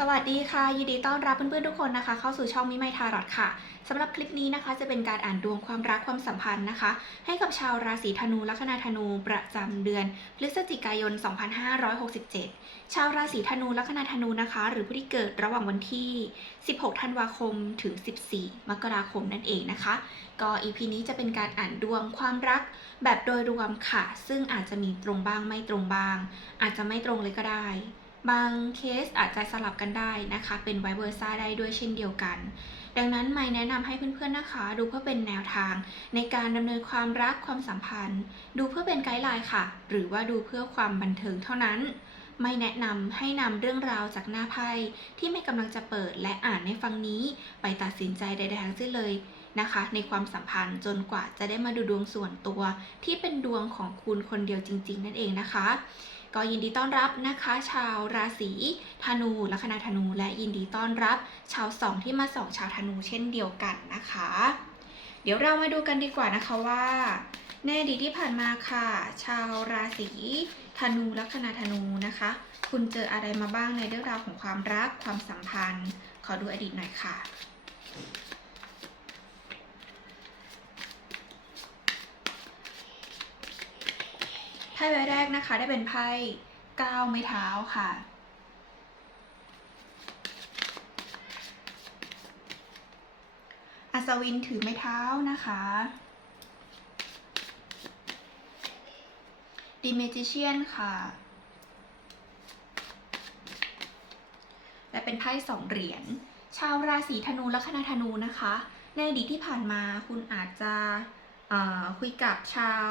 สวัสดีค่ะ ยินดีต้อนรับเพื่อนๆทุกคนนะคะ เข้าสู่ช่องมิไมทารอดค่ะสำหรับคลิปนี้นะคะ จะเป็นการอ่านดวงความรักความสัมพันธ์นะคะ ให้กับชาวราศีธนูลัคนาธนูประจำเดือน พฤศจิกายน 2567 ชาวราศีธนูลัคนาธนูนะคะ หรือผู้ที่เกิดระหว่างวันที่ 16 ธันวาคมถึง 14 มกราคมนั่นเองนะคะ ก็ EP นี้จะเป็นการอ่านดวงความรักแบบโดยรวมค่ะ ซึ่งอาจจะมีตรงบ้างไม่ตรงบ้าง อาจจะไม่ตรงเลยก็ได้ บางเคสอาจจะสลับกันได้นะคะ เป็นไวเวอร์ซ่าได้ด้วยเช่นเดียวกัน ดังนั้นไม่แนะนำให้เพื่อนๆนะคะ ดูเพื่อเป็นแนวทาง ในการดำเนินความรักความสัมพันธ์ ดูเพื่อเป็นไกด์ไลน์ค่ะ หรือว่าดูเพื่อความบันเทิงเท่านั้น ไม่แนะนำให้นำเรื่องราวจากหน้าไพ่ที่ไม่กำลังจะเปิดและอ่านในฟังนี้ ไปตัดสินใจใดๆทั้งสิ้นเลยนะคะ ในความสัมพันธ์จนกว่าจะได้มาดูดวงส่วนตัว ที่เป็นดวงของคุณคนเดียวจริง ๆ นั่นเองนะคะ ก็ยินดีต้อนรับนะคะ ชาวราศีธนูลัคนาธนู และยินดีต้อนรับ ชาวสองที่มาสองชาวธนูเช่นเดียวกันนะคะ เดี๋ยวเรามาดูกันดีกว่านะคะว่าในอดีตที่ผ่านมาค่ะ ชาวราศีธนูลัคนาธนูนะคะ คุณเจออะไรมาบ้างในเรื่องราวของความรักความสัมพันธ์ ขอดูอดีตหน่อยค่ะ ไพ่ ใบแรกนะคะได้เป็นไพ่ก้าวไม้เท้าค่ะ อัศวินถือไม้เท้านะคะดิเมจิเชียนค่ะ และเป็นไพ่สองเหรียญ ชาวราศีธนูและคณะธนูนะคะ ในอดีตที่ผ่านมาคุณอาจจะ คุยกับชาว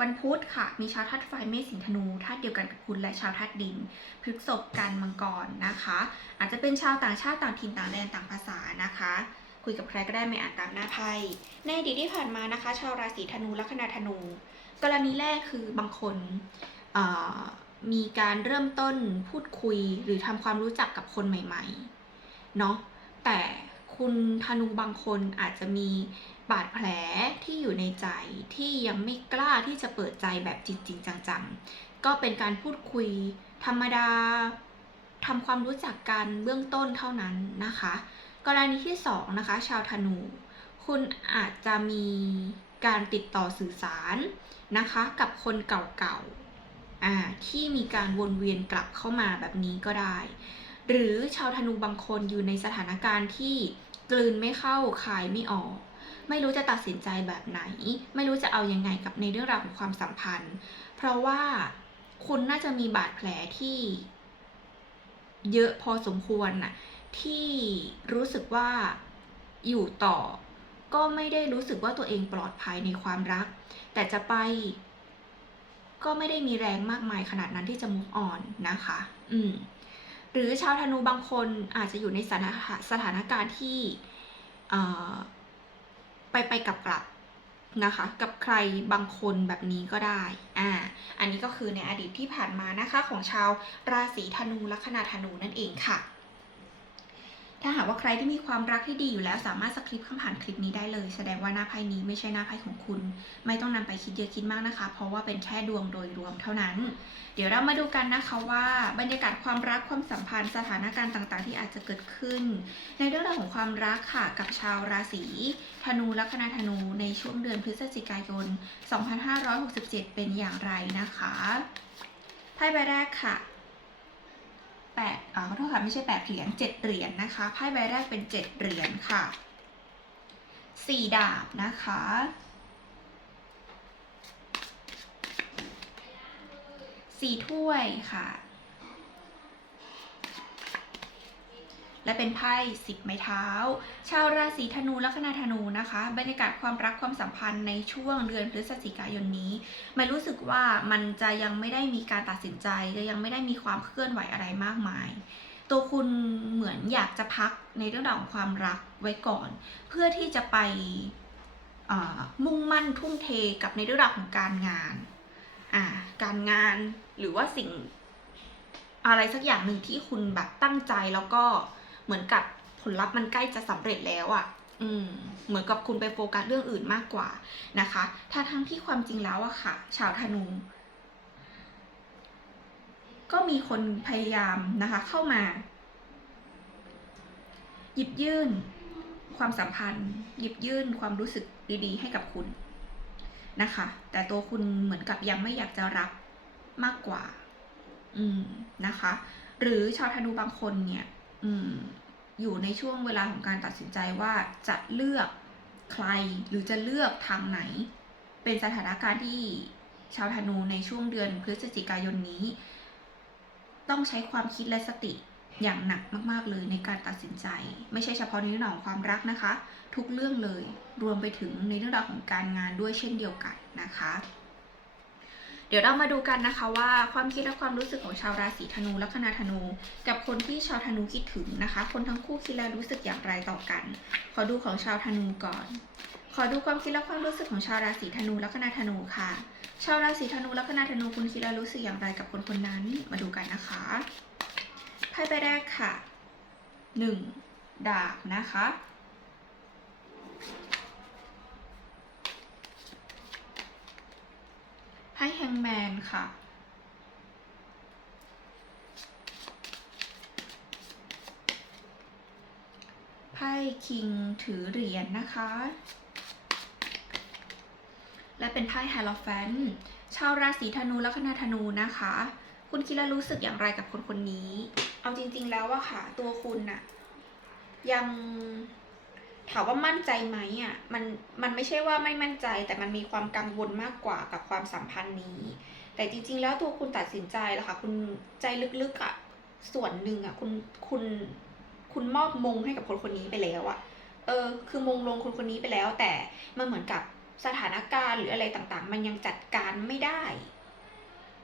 วันพุธค่ะ มีชาวธาตุไฟเมษสิงธนูธาตุเดียวกันกับคุณและชาวธาตุดินพฤกษบกันมังกรนะคะ อาจจะเป็นชาวต่างชาติต่างถิ่นต่างแดนต่างภาษานะคะ คุยกับใครก็ได้ไม่อ่านตามหน้าไพ่ในอดีตที่ผ่านมานะคะ ชาวราศีธนูและคณะธนู กรณีแรกคือบางคนมีการเริ่มต้นพูดคุยหรือทำความรู้จักกับคนใหม่ๆเนาะแต่ คุณธนูบางคนอาจจะมีบาดแผลที่อยู่ในใจที่ยังไม่กล้าที่จะเปิดใจแบบจริงๆจังๆ ก็เป็นการพูดคุยธรรมดาทำความรู้จักกันเบื้องต้นเท่านั้นนะคะ กรณีที่สองนะคะ ชาวธนู คุณอาจจะมีการติดต่อสื่อสารนะคะ กับคนเก่าๆอ่าที่มีการวนเวียนกลับเข้ามาแบบนี้ก็ได้ หรือชาวธนูบางคนอยู่ในสถานการณ์ที่ กลืนไม่เข้าคายไม่ออก ไม่รู้จะตัดสินใจแบบไหน ไม่รู้จะเอายังไงกับในเรื่องราวของความสัมพันธ์ เพราะว่าคุณน่าจะมีบาดแผลที่ เยอะพอสมควรน่ะที่รู้สึกว่าอยู่ต่อ ก็ไม่ได้รู้สึกว่าตัวเองปลอดภัยในความรัก แต่จะไป ก็ไม่ได้มีแรงมากมายขนาดนั้นที่จะ move on นะคะ อืม หรือชาวธนูบางคนอาจจะอยู่ในสถานสถานการณ์ที่ไปไปกลับกลับนะคะ กับใครบางคนแบบนี้ก็ได้ อ่า อันนี้ก็คือในอดีตที่ผ่านมานะคะของชาวราศีธนูลัคนาธนูนั่นเองค่ะ ถ้าหากว่าใครที่มีความรักที่ดีอยู่แล้วสามารถสคริปต์คำผ่านคลิปนี้ได้เลย แสดงว่าหน้าไพ่นี้ไม่ใช่หน้าไพ่ของคุณ ไม่ต้องนำไปคิดเยอะคิดมากนะคะ เพราะว่าเป็นแค่ดวงโดยรวมเท่านั้น เดี๋ยวเรามาดูกันนะคะว่าบรรยากาศความรักความสัมพันธ์สถานการณ์ต่างๆ ที่อาจจะเกิดขึ้น ในเรื่องราวของความรักค่ะกับชาวราศีธนูลัคนาธนูในช่วงเดือนพฤศจิกายน 2567 เป็นอย่างไรนะคะไพ่ใบแรกค่ะ 8อ่าขอโทษค่ะ ไม่ใช่แปดเหรียญเจ็ดเหรียญนะคะ ไพ่ใบแรกเป็นเจ็ดเหรียญค่ะสี่ดาบนะคะสี่ถ้วยค่ะ และเป็นไพ่สิบไม้เท้า ชาวราศีธนูลัคนาธนูนะคะ บรรยากาศความรักความสัมพันธ์ในช่วงเดือนพฤศจิกายนนี้ไม่รู้สึกว่ามันจะยังไม่ได้มีการตัดสินใจจะยังไม่ได้มีความเคลื่อนไหวอะไรมากมาย ตัวคุณเหมือนอยากจะพักในเรื่องราวของความรักไว้ก่อน เพื่อที่จะไปมุ่งมั่นทุ่มเทกับในเรื่องราวของการงาน การงานหรือว่าสิ่งอะไรสักอย่างหนึ่งที่คุณแบบตั้งใจแล้วก็ มือนกับผลลัพธ์มันใกล้จะสำเร็จแล้วอะ่ะอืมเหมือนกับคุณไปโฟกัสเรื่องอื่นมากกว่านะคะ ถ้าทั้งที่ความจริงแล้วอะค่ะ ชาวธนู ก็มีคนพยายามนะคะ เข้ามา หยิบยื่น ความสัมพันธ์ หยิบยื่นความรู้สึกดี ๆ ให้กับคุณนะคะ แต่ตัวคุณเหมือนกับยังไม่อยากจะรับมากกว่า อืมนะคะ หรือชาวธนูบางคนเนี่ย อืม อยู่ในช่วงเวลาของการตัดสินใจว่าจะเลือกใครหรือจะเลือกทางไหน เป็นสถานการณ์ที่ชาวธนูในช่วงเดือนพฤศจิกายนนี้ ต้องใช้ความคิดและสติอย่างหนักมากๆเลยในการตัดสินใจ ไม่ใช่เฉพาะในเรื่องของความรักนะคะ ทุกเรื่องเลยรวมไปถึงในเรื่องราวของการงานด้วยเช่นเดียวกันนะคะ ดี๋ยวเรามาดูกันนะคะว่าความคิดและความรู้สึกของชาวราศีธนูและคณาธนู กับคนที่ชาวธนูคิดถึงนะคะ คนทั้งคู่คิดและรู้สึกอย่างไรต่อกัน ขอดูของชาวธนูก่อน ขอดูความคิดและความรู้สึกของชาวราศีธนูและคณาธนูค่ะ ชาวราศีธนูและคณาธนูคุณคิดและรู้สึกอย่างไรกับคนคนนั้น มาดูกันนะคะไพ่ใบแรกค่ะหนึ่งดาบนะคะ ให้แฮงแมนค่ะไพ่คิงถือเหรียญนะคะ และเป็นไพ่ไฮโลแฟนชาวราศีธนูและคณาธนูนะคะ คุณคิดและรู้สึกอย่างไรกับคนคนนี้ เอาจริง ๆ แล้วว่าค่ะ ตัวคุณน่ะยัง ถามว่ามั่นใจไหมอะมันมันไม่ใช่ว่าไม่มั่นใจ แต่มันมีความกังวลมากกว่ากับความสัมพันธ์นี้ แต่จริง ๆ แล้วตัวคุณตัดสินใจแล้วค่ะ คุณใจลึกๆอะส่วนหนึ่งอะคุณคุณคุณมอบมงให้กับคนคนนี้ไปแล้วอะเออคือมงลงคนคนนี้ไปแล้ว แต่มันเหมือนกับสถานการณ์หรืออะไรต่างๆ มันยังจัดการไม่ได้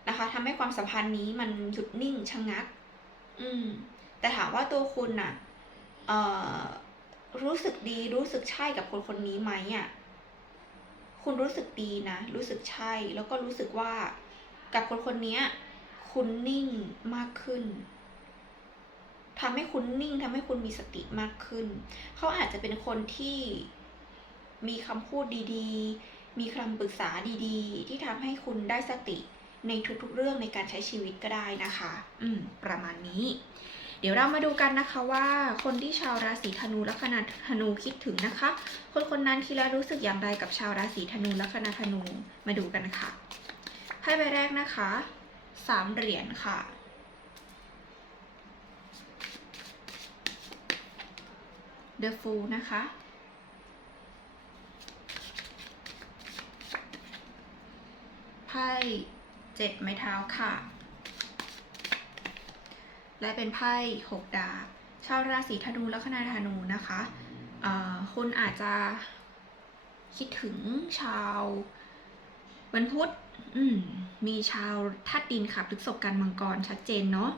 นะคะทำให้ความสัมพันธ์นี้มันหยุดนิ่งชะงัก อืม แต่ถามว่าตัวคุณน่ะ เอ่อ รู้สึกดีรู้สึกใช่กับคนคนนี้ไหมอะคุณรู้สึกดีนะ รู้สึกใช่ แล้วก็รู้สึกว่า กับคนคนนี้คุณนิ่งมากขึ้นทำให้คุณนิ่งทำให้คุณมีสติมากขึ้น เขาอาจจะเป็นคนที่มีคำพูดดีๆ มีคำปรึกษาดีๆ ที่ทำให้คุณได้สติในทุกๆเรื่องในการใช้ชีวิตก็ได้นะคะ อืม ประมาณนี้ เดี๋ยวเรามาดูกันนะคะว่าคนที่ชาวราศีธนูและคณะธนูคิดถึงนะคะ คนคนนั้นคิดและรู้สึกอย่างไรกับชาวราศีธนูและคณะธนูมาดูกันค่ะไพ่ใบแรกนะคะสามเหรียญค่ะ The Fool นะคะไพ่เจ็ดไม้เท้าค่ะ และเป็นไพ่หกดาบชาวราศีธนูและคณะธนูนะคะคุณอาจจะคิดถึงชาววันพุธมมีชาวธาตุดินค่ะพฤกษบกันมังกรชัดเจนเนาะ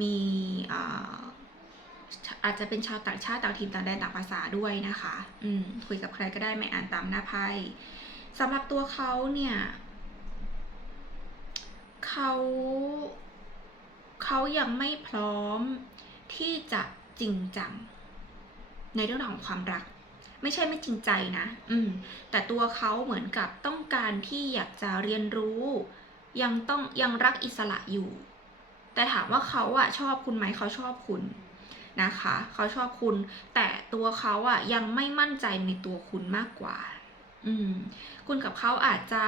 มีอาอาจจะเป็นชาวต่างชาติต่างถิ่นต่างแดนต่างภาษาด้วยนะคะ อืมคุยกับใครก็ได้ไม่อ่านตามหน้าไพ่สำหรับตัวเขาเนี่ยเขา เขายังไม่พร้อมที่จะจริงจัง ในเรื่องของความรัก ไม่ใช่ไม่จริงใจนะ อืม แต่ตัวเขาเหมือนกับต้องการที่อยากจะเรียนรู้ ยังต้องยังรักอิสระอยู่ แต่ถามว่าเขาอะชอบคุณไหมเขาชอบคุณนะคะ เขาชอบคุณ แต่ตัวเขาอะยังไม่มั่นใจในตัวคุณมากกว่า อืม คุณกับเขาอาจจะ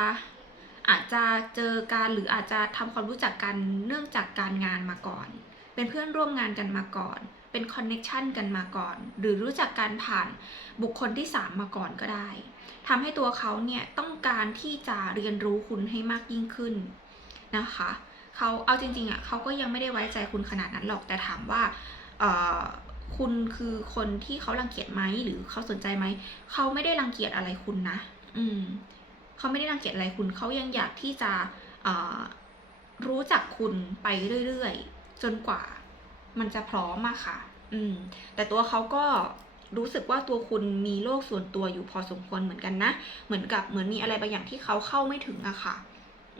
อาจจะเจอกันหรืออาจจะทำความรู้จักกันเนื่องจากการงานมาก่อน เป็นเพื่อนร่วมงานกันมาก่อน เป็นคอนเน็ชันกันมาก่อน หรือรู้จักการผ่านบุคคลที่สามมาก่อนก็ได้ทำให้ตัวเขาเนี่ยต้องการที่จะเรียนรู้คุณให้มากยิ่งขึ้นนะคะเขาเอาจริงๆอะเขาก็ยังไม่ได้ไว้ใจคุณขนาดนั้นหรอกแต่ถามว่าคุณคือคนที่เขารังเกียจไหมหรือเขาสนใจไหมเขาไม่ได้รังเกียจอะไรคุณนะ อืม เขาไม่ได้รังเกียจอะไรคุณเขายังอยากที่จะรู้จักคุณไปเรื่อยๆ จนกว่ามันจะพร้อมอะค่ะ อืม แต่ตัวเขาก็รู้สึกว่าตัวคุณมีโลกส่วนตัวอยู่พอสมควรเหมือนกันนะ เหมือนกับเหมือนมีอะไรบางอย่างที่เขาเข้าไม่ถึงอะค่ะ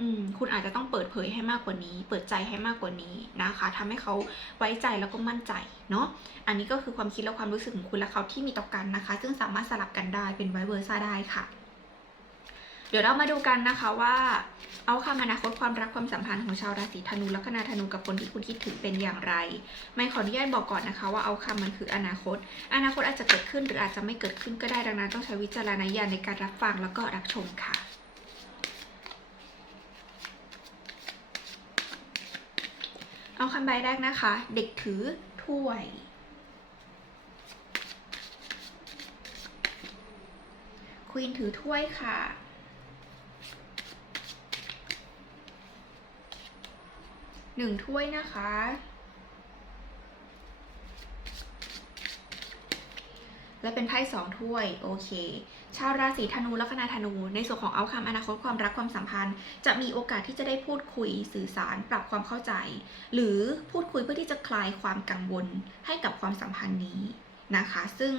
อืม คุณอาจจะต้องเปิดเผยให้มากกว่านี้ เปิดใจให้มากกว่านี้นะคะทำให้เขาไว้ใจแล้วก็มั่นใจเนาะ อันนี้ก็คือความคิดและความรู้สึกของคุณและเขาที่มีต่อกันนะคะ ซึ่งสามารถสลับกันได้เป็นไวเวอร์ซ่าได้ค่ะ เดี๋ยวเรามาดูกันนะคะว่า เอาคำอนาคตความรักความสัมพันธ์ของชาวราศีธนูลัคนาธนูกับคนที่คุณคิดถึงเป็นอย่างไร ไม่ขออนุญาตบอกก่อนนะคะ ว่าเอาคำมันคืออนาคต อนาคตอาจจะเกิดขึ้นหรืออาจจะไม่เกิดขึ้นก็ได้ดังนั้นต้องใช้วิจารณญาณในการรับฟังแล้วก็รับชมค่ะเอาคำใบแรกนะคะ เด็กถือถ้วย ควีนถือถ้วยค่ะ หนึ่งถ้วยนะคะ และเป็นไพ่สองถ้วย โอเค ชาวราศีธนูลัคนาธนู ในส่วนของเอาคำอนาคตความรักความสัมพันธ์ จะมีโอกาสที่จะได้พูดคุยสื่อสารปรับความเข้าใจ หรือพูดคุยเพื่อที่จะคลายความกังวลให้กับความสัมพันธ์นี้นะคะ ซึ่ง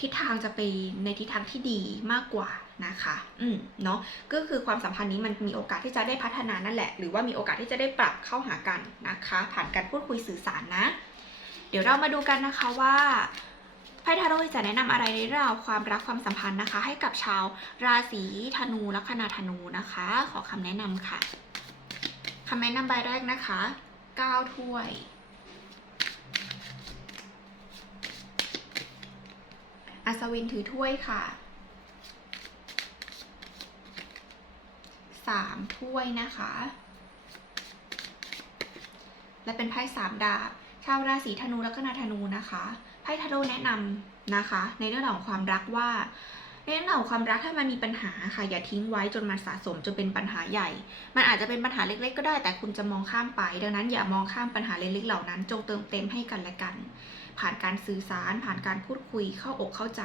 ทิศทางจะไปในทิศทางที่ดีมากกว่านะคะ อืม เนาะ ก็คือความสัมพันธ์นี้มันมีโอกาสที่จะได้พัฒนานั่นแหละ หรือว่ามีโอกาสที่จะได้ปรับเข้าหากันนะคะ ผ่านการพูดคุยสื่อสารนะ เดี๋ยวเรามาดูกันนะคะว่าไพ่ทาโร่จะแนะนำอะไรในเรื่องราวความรักความสัมพันธ์นะคะ ให้กับชาวราศีธนูลัคนาธนูนะคะ ขอคำแนะนำค่ะคำแนะนำใบแรกนะคะ9ถ้วย ศวินถือถ้วยค่ะสามถ้วยนะคะ และเป็นไพ่สามดาบ ชาวราศีธนูและก็นาธนูนะคะ ไพ่ทาโร่แนะนำนะคะ ในเรื่องของความรักว่าในเรื่องของความรักถ้ามันมีปัญหาค่ะอย่าทิ้งไว้จนมันสะสมจนเป็นปัญหาใหญ่ มันอาจจะเป็นปัญหาเล็ก ๆ ก็ได้แต่คุณจะมองข้ามไป ดังนั้นอย่ามองข้ามปัญหาเล็กๆเหล่านั้น จงเติมเต็มให้กันและกัน ผ่านการสื่อสาร ผ่านการพูดคุยเข้าอกเข้าใจ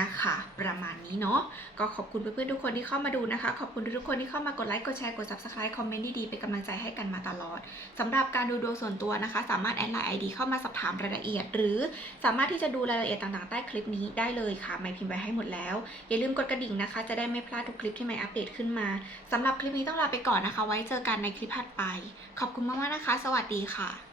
นะคะ ประมาณนี้เนาะก็ขอบคุณเพื่อนๆทุกคนที่เข้ามาดูนะคะ ขอบคุณทุกคนที่เข้ามากดไลค์กดแชร์กด subscribe คอมเมนต์ดีๆเป็นกำลังใจให้กันมาตลอดสำหรับการดูดวงส่วนตัวนะคะ สามารถแอดไลน์ ID เข้ามาสอบถามรายละเอียด หรือสามารถที่จะดูรายละเอียดต่างๆใต้คลิปนี้ได้เลยค่ะไม่พิมพ์ไว้ให้หมดแล้ว อย่าลืมกดกระดิ่งนะคะ จะได้ไม่พลาดทุกคลิปที่ไม่อัปเดตขึ้นมาสำหรับคลิปนี้ต้องลาไปก่อนนะคะ ไว้เจอกันในคลิปถัดไป ขอบคุณมากๆนะคะ สวัสดีค่ะ